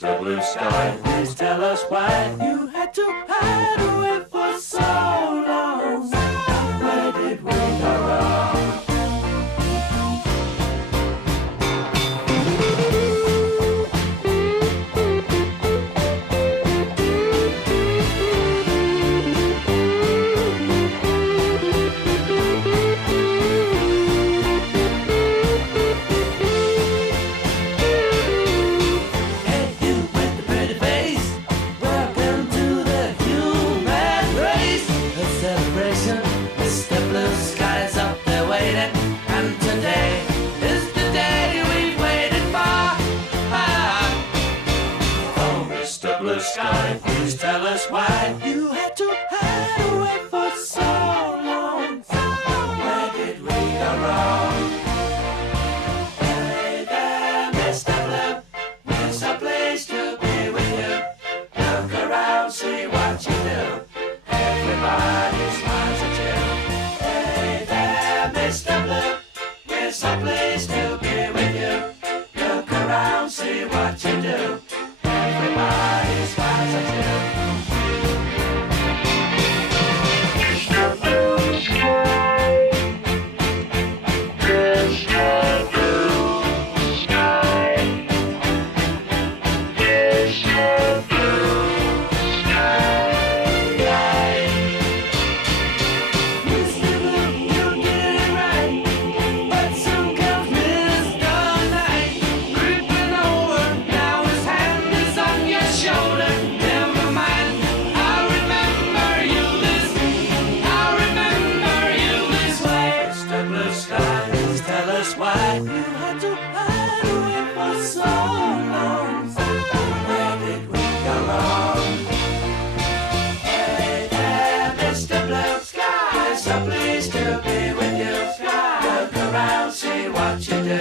Mr. Blue Sky, please tell us why you had to hide away for so long. Where did we go wrong? Mr. Blue Sky's up there waiting, and today is the day we've waited for. Oh, Mr. Blue Sky, please tell us why you had to hide away for so long. Where did we go wrong? Hey there, Mr. Blue, we're so pleased to be with you. Look around, see what you do. Everybody smiles at you. Hey there, Mr. Blue, we're so pleased to be with you. Look around, see what you do. Everybody smiles at you. Mr. Blue Sky, Mr. Blue Sky, Mr. Blue Sky. Why you had to hide away for so long? Where did we go wrong? Hey there, Mr. Blue Sky, so pleased to be with you. Look around, see what you do.